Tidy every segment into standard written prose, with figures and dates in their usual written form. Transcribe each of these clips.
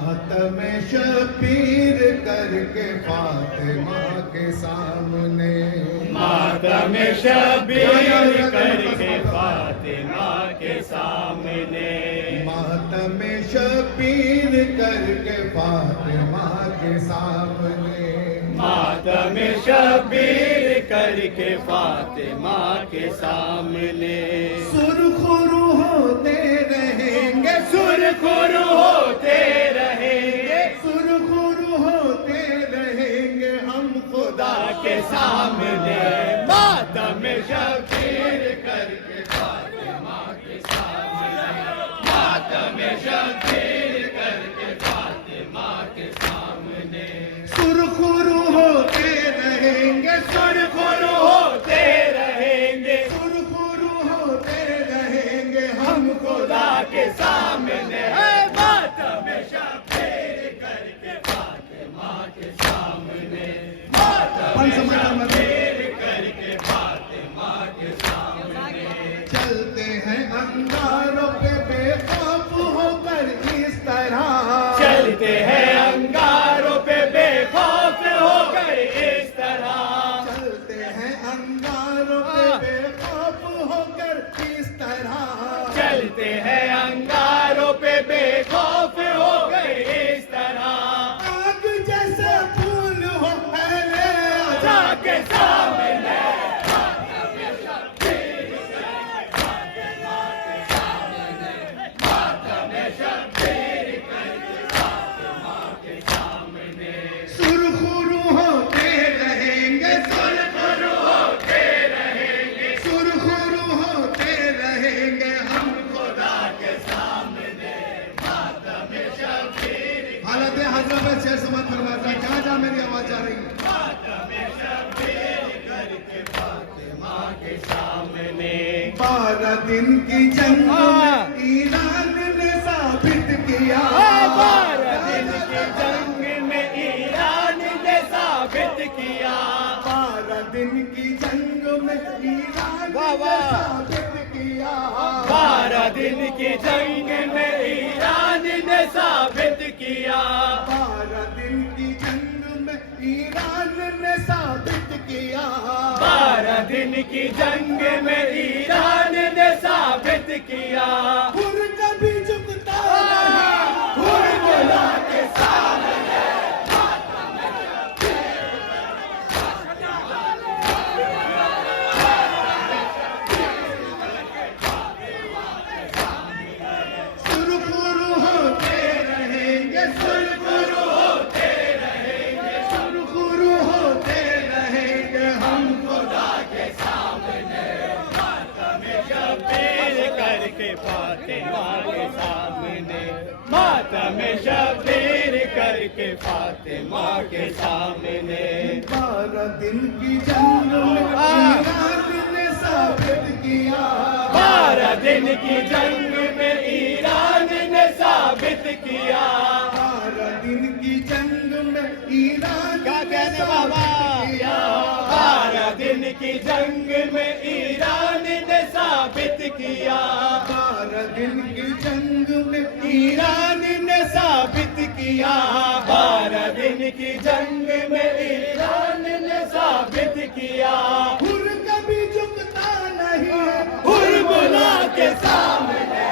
ماتم شبیر کر کے فاطمہ کے سامنے، ماتم شبیر کر کے فاطمہ کے سامنے، ماتم شبیر کر کے فاطمہ کے سامنے، ماتم شبیر کر کے فاطمہ کے سامنے، سرخ روح ہوتے رہیں گے، سرخ روح ہوتے رہیں گے، سرخ روح ہوتے رہیں گے ہم خدا کے سامنے، ماتم شبیر کر کے فاطمہ کے سامنے، ماتم شبیر کر کے فاطمہ کے سامنے، سرخ روح ہوتے رہیں گے، سرخ روح ہوتے رہیں گے، سرخ روح ہوتے رہیں گے ہم خدا کے سامنے، ماتم شبیر کر کے فاطمہ کے سامنے، ماتم شبیر کر کے فاطمہ کے سامنے، چلتے ہیں انگاروں پہ بے خوف ہو کر اس طرح، چلتے ہیں انگاروں پہ بے خوف ہو کر اس طرح، چلتے ہیں انگاروں پہ بے خوف ہو کر اس طرح، چلتے ہیں انگاروں پہ بے خوف ہو کر اس طرح، آگ جیسے پھول ہو پھیلے خدا کے سامنے، سرخ روح ہوتے رہیں گے، سرخ روح ہوتے رہیں گے، سرخ روح ہوتے رہیں گے ہم خدا کے سامنے، ماتم شبیر حالت حضرت میں شیر سمات فرماتا ہے، جہاں جہاں میری آواز جا رہی ہے، ماتم شبیر کر کے فاطمہ کے سامنے، 12 دن کی جنگ میں ایران نے ثابت کیا، 12 دن کی جنگ میں ایران نے ثابت کیا، 12 دن کی جنگ میں ایران نے ثابت کیا، 12 دن کی جنگ میں ایران نے ثابت کیا، 12 دن کی جنگ میں ایران نے ثابت کیا، 12 دن کی جنگ میں ایران نے ثابت کیا، پھر کبھی جھکتا نہیں، خدا کے سامنے، سرخ روح ہوتے رہیں گے، سرخ روح ہوتے رہیں گے، سرخ روح ہوتے رہیں گے ہم خدا کے سامنے، ماتم شبیر کر کے فاطمہ کے سامنے، ماتم شبیر کر کے فاطمہ کے سامنے، 12 دن کی جنگ میں ایران نے ثابت کیا، 12 دن کی جنگ میں ایران نے ثابت کیا، 12 دن کی جنگ میں ایران کیا نے کہنے بابا، ثابت کیا، 12 دن کی جنگ میں ایران نے ثابت کیا، 12 دن کی جنگ میں ایران نے ثابت کیا، 12 دن کی جنگ میں ایران نے ثابت کیا، پھر کبھی جھکتا نہیں ہے، حربلا کے سامنے،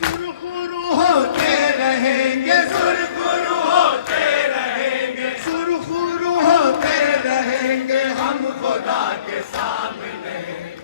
سرخ روح ہوتے رہیں گے، سرخ روح ہوتے رہیں گے، سرخ روح ہوتے رہیں گے ہم خدا کے سامنے،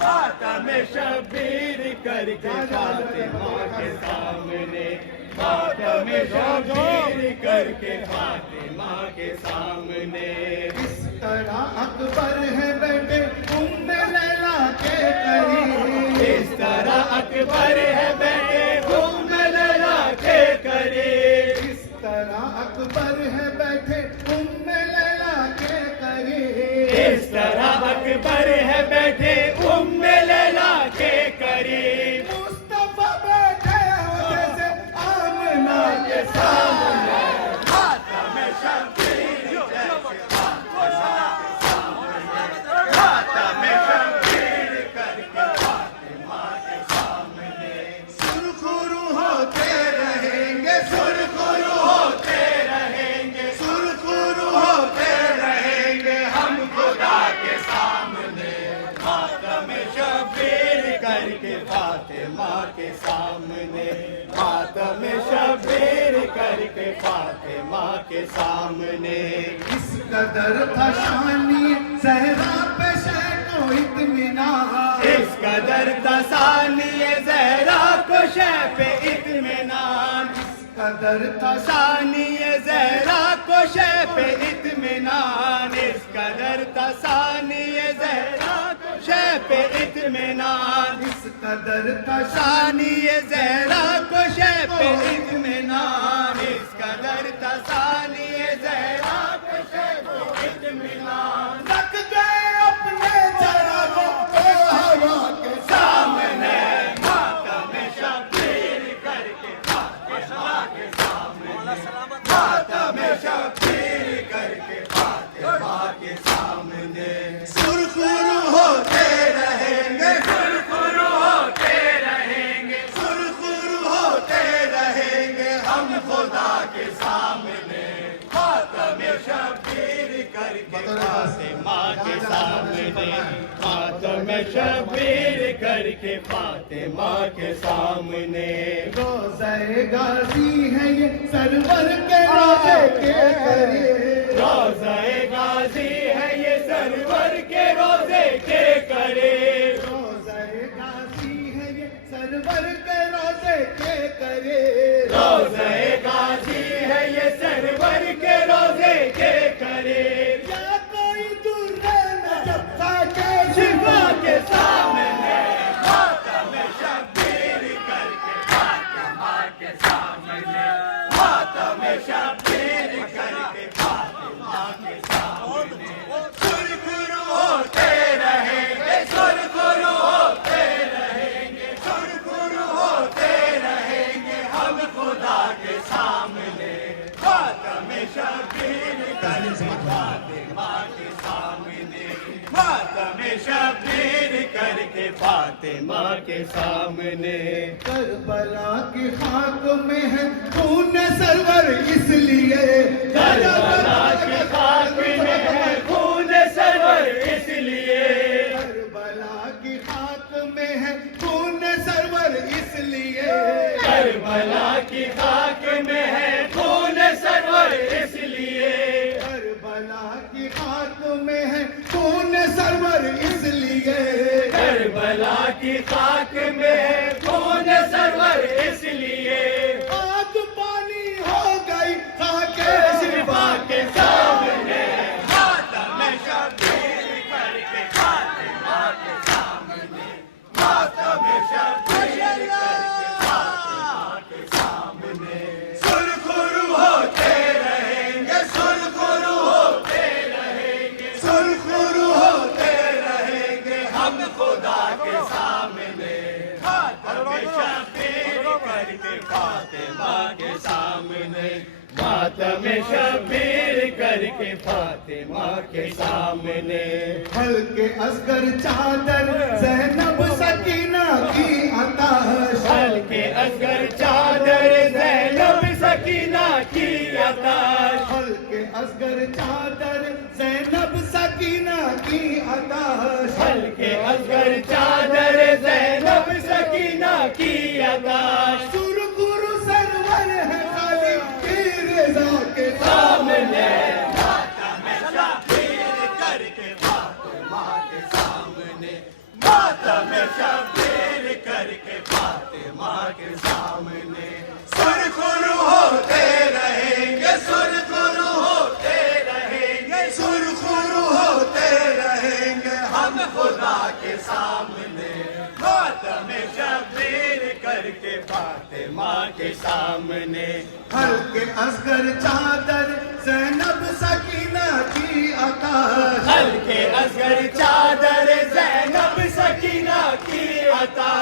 ماتم شبیر کر کے فاطمہ کے سامنے، ماتم شبیر کر کے فاطمہ کے سامنے، اس طرح اکبر ہے بیٹے ام لیلا کے قریب، اس طرح اکبر ہے بیٹے ام لیلا کے قریب، اس طرح اکبر ہے بیٹھے ام لیلا کے قریب، اس طرح اکبر ہے بیٹھے ام لیلا کے قریب، مصطفیٰ بیٹھے ہو جیسے آمنہ کے سامنے، ماتم شبیر کر کے قدر تھا شانی زہرا پہ شے کو اطمینان اس قدر تسانی زہرا کو شے پہ اطمینان قدر تھا ثانی زہرا کو شے پہ اطمینان اس قدر تسانی زہرا کو شے پہ اطمینان اس قدر تھا ثانی زہرا کو شے پہ اطمینان اس قدر تسانی زہرا کو شے پہ اطمینان رکھ گئے اپنے چراغوں کو ہوا کے سامنے ماتم شبیر کر کے فاطمہ کے سامنے ماتم شبیر کر کے فاطمہ کے سامنے سرخرو ہوتے رہیں گے سرخرو ہوتے رہیں گے سرخرو ہوتے رہیں گے ہم خدا کے سامنے ماتم شبیر کر کے فاطمہ کے سامنے ماتم شبیر کر کے فاطمہ کے سامنے روزہ غازی ہے یہ سرور کے روزے کے قریب روزہ غازی ہے یہ سرور کے روزے کے قریب روزہ غازی ہے یہ سرور کے روزے کے قریب روزہ غازی ہے یہ سرور کے روزے کے قریب یا کوئی در نجف کے شفا کے سامنے ماتم شبیر کر کے فاطمہ کے سامنے ماتم شبیر کر کے فاطمہ کے سامنے سرخرو ہوتے رہیں گے سرخرو ہوتے رہیں گے سرخرو ہوتے رہیں گے ہم خدا کے سامنے ماتم شبیر کر کے فاطمہ کے سامنے ماتم شبیر کر کے فاطمہ کے سامنے کربلا کی خاک میں ہے خون سرور اس لیے کربلا کی خاک میں ہے خون سرور اس لیے کربلا کی خاک میں ہے خون سرور اس لیے کربلا کی خاک میں ہے خون سرور اس لیے کربلا کی خاک میں ہے خون سرور اس لیے کربلا کی خاک میں ہے خون سرور اس لیے آگ پانی ہو گئی خاک شفا کے سامنے ماتم شبیر کر کے فاطمہ کے سامنے ماتم شبیر کر کے فاطمہ کے سامنے سرخرو ہوتے رہیں گے سرخرو ہوتے رہیں گے سرخرو ہوتے رہیں گے ہم خدا کے سامنے ماتم شبیر کر کے فاطمہ کے سامنے ماتم شبیر کر کے فاطمہ کے سامنے ہلکے اصغر چادر زینب سکینہ کی عطا ہلکے اصغر چادر زینب سکینہ کی عطا ہلکے اصغر چادر زینب سکینہ کی عطا ہلکے اصغر چادر زینب سکینہ کی عطا سرخرو سرور ہے خالی کی رضا کے سامنے ماتم شبیر کر کے فاطمہ کے سامنے ماتم شبیر کر کے فاطمہ کے سامنے سرخرو ہوتے رہیں گے سرخرو ہوتے رہیں گے سرخرو ہوتے رہیں گے ہم خدا کے سامنے ماتم شبیر کر کے فاطمہ کے سامنے ہلکے اصغر چادر زینب سکینہ کی عطا ہلکے اصغر چادر زینب سکینہ کی عطا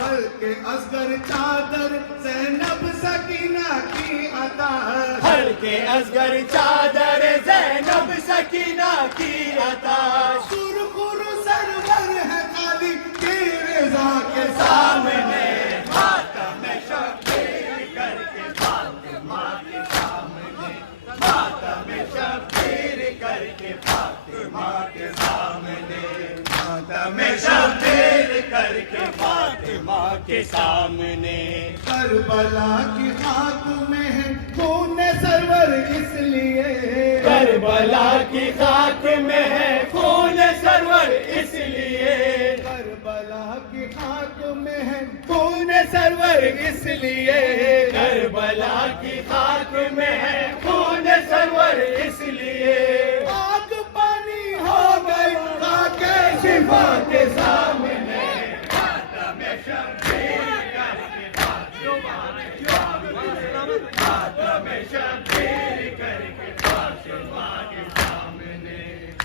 ہلکے اصغر چادر زینب سکینہ کی عطا ہلکے اصغر چادر زینب سکینہ کی عطا سرخرو سرور ہے خالی کی رضا کے سامنے ماتم شبیر کر کے فاطمہ کے سامنے ماتم شبیر کر کے فاطمہ کے سامنے ماتم شبیر کر کے فاطمہ کے سامنے. کربلا کی خاک میں ہے خون سرور اس لیے. کربلا کی خاک میں ہے خون سرور اس لیے. کربلا کی خاک میں ہے خون سرور اس لیے. کربلا کی خاک میں ہے خون سرور اس لیے. آگ پانی ہو گئی خاک شفا کے سامنے.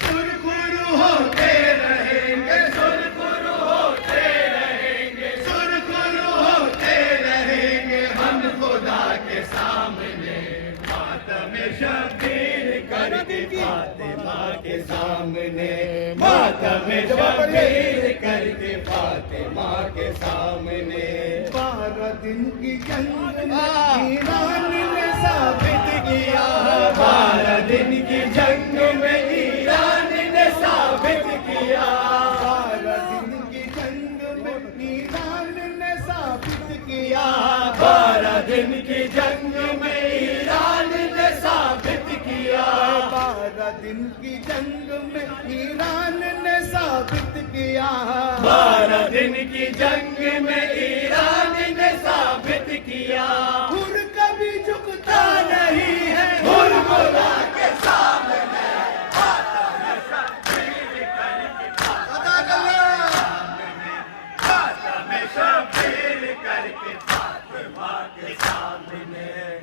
سرخرو ہوتے رہیں گے. سرخرو ہوتے رہیں گے. سرخرو ہوتے رہیں گے ہم خدا کے سامنے. ماتم شبیر کر کے فاطمہ کے سامنے. ماتم شبیر کر کے فاطمہ کے سامنے. 12 دن کی جنگ میں ایران نے ثابت کیا. 12 دن کی جنگ میں ایران نے ثابت کیا. 12 دن کی جنگ میں ایران نے ثابت کیا. 12 دن کی جنگ میں ایران نے ثابت کیا. 12 دن کی جنگ میں ایران نے ثابت کیا. 12 دن کی جنگ میں ایران نے ثابت کیا. خود کبھی جھکتا نہیں ہے اور خدا کے سامنے.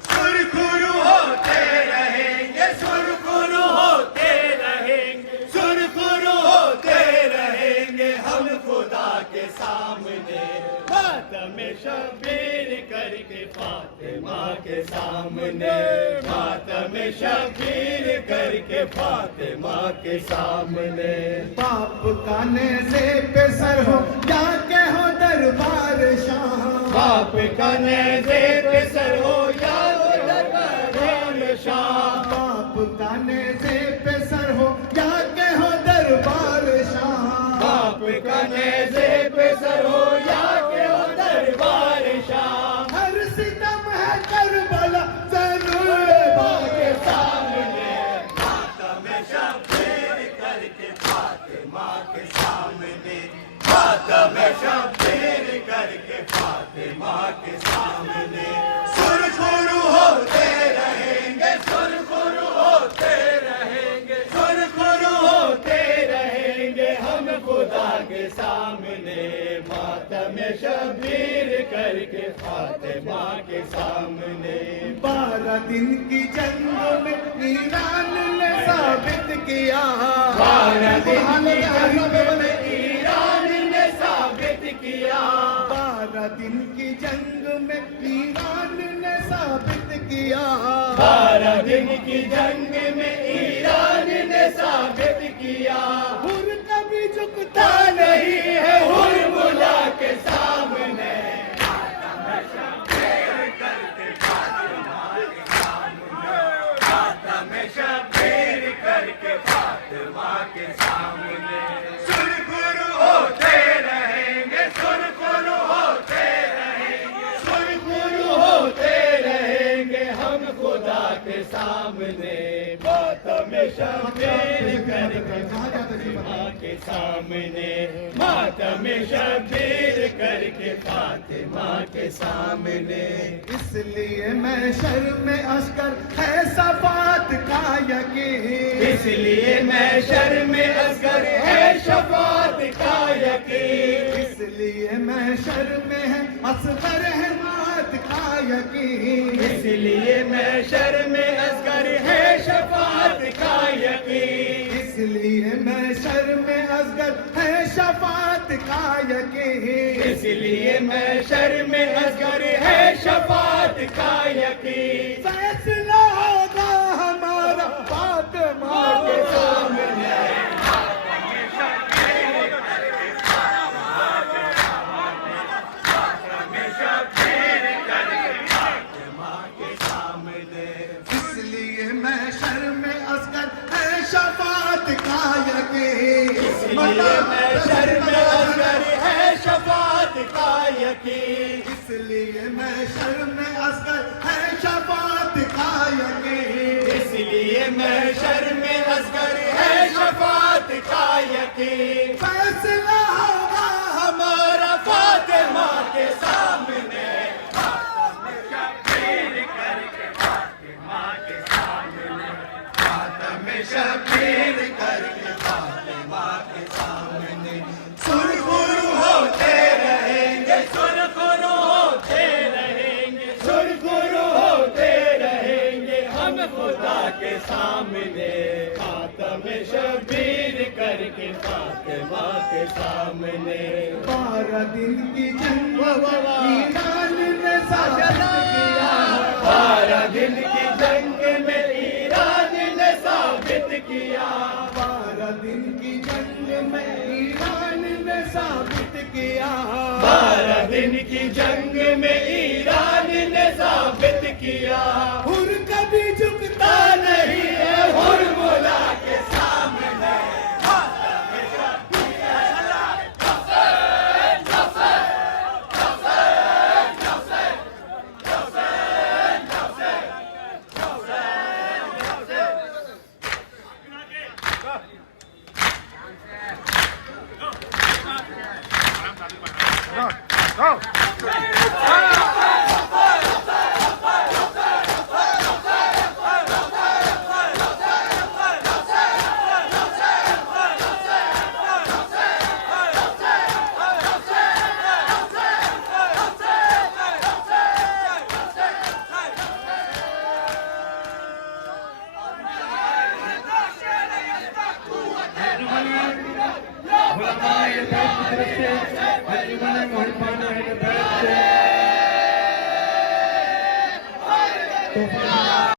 سرخرو ہوتے رہیں گے. سرخرو ہوتے رہیں گے. سرخرو ہوتے رہیں گے ہم خدا کے سامنے. ماتم شبیر کر کے فاطمہ کے سامنے. ماتم شبیر کر کے فاطمہ کے سامنے. باپ کا نیزے پہ سر ہو یا کہ ہو دربار شاہ. باپ کا نیزے پہ سر ہو یا دربار شاہ. باپ کا نیزے پہ سر ہو یا کہ ہو دربار شاہ. باپ کا نیزے پہ سر ہو یا کہ ہو دربار شاہ. ہر ستم ہے کربلا ضرور باغ کے سامنے. ماتم شبیر کر کے فاطمہ کے سامنے. ماتم شبیر کر کے فاطمہ کے سامنے. سرخرو ہوتے رہیں گے. سرخرو ہوتے رہیں گے. سرخرو ہوتے رہیں گے ہم خدا کے سامنے. ماتم شبیر کر کے فاطمہ کے سامنے. 12 دن کی جنگ میں ایران نے ثابت کیا. 12 دن کی جنگ میں ایران نے ثابت کیا. 12 دن کی جنگ میں ایران نے ثابت کیا. 12 دن کی جنگ میں ایران نے ثابت کیا. حر کبھی جھکتا نہیں ہے حر ملا کے سامنے. ماتم شبیر کر کے فاطمہ کے سامنے. سرخرو ہوتے رہیں گے. سرخرو ہوتے رہیں گے. سرخرو ہوتے رہیں گے ہم خدا کے سامنے. ماتم شبیر کر کے فاطمہ کے سامنے. ماتم شبیر کر کے فاطمہ کے سامنے. اس لیے میں شرم اشکر ہے صفات کا یقین. اس لیے میں شرم اصغر ہے شفاعت کا یقین. اس لیے میں شرم ہے اصغر ہے مات کا یقین. اس لیے میں شرم اصغر ہے شفاعت کا یقین. اس لیے میں شرم اصغر ہے شفاعت کا یقین. اس لیے میں شرم اصغر ہے شفاعت کا یقین. فیصلہ ہوگا ہمارا فاطمہ کے سامنے. اس لیے میں شرم اصغر ہے شفاعت کا یقین. اس لیے میں شرم اصغر ہے شفاعت کا یقین، اس لیے میں شرم اصغر ہے شفاعت کا یقین، اس لیے میں شرم اصغر ہے شفاعت کا یقین، فیصلہ ہوگا ہمارا فاطمہ کے سامنے، شبیر کر کے فاطمہ کے سامنے سرخرو ہوتے رہیں گے، سرخرو ہوتے رہیں گے، سرخرو ہوتے رہیں گے ہم خدا کے سامنے، خاتم شبیر کر کے فاطمہ کے سامنے، 12 دن کی جنگ ایمان نے ثابت کیا، 12 دن کی جنگ میں ایران نے ثابت کیا، 12 دن کی جنگ میں ایمان نے ثابت کیا، 12 دن کی جنگ میں ایران نے ثابت کیا، حر کبھی جھکتا نہیں ہے حر مولا کے سامنے، علماء طرف سے حضرت مولانا محمد